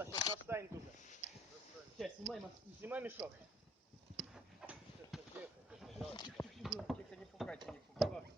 Все, сейчас настанет уже. Сейчас, снимай мешок. Тихо, не пугайте, не пугайте.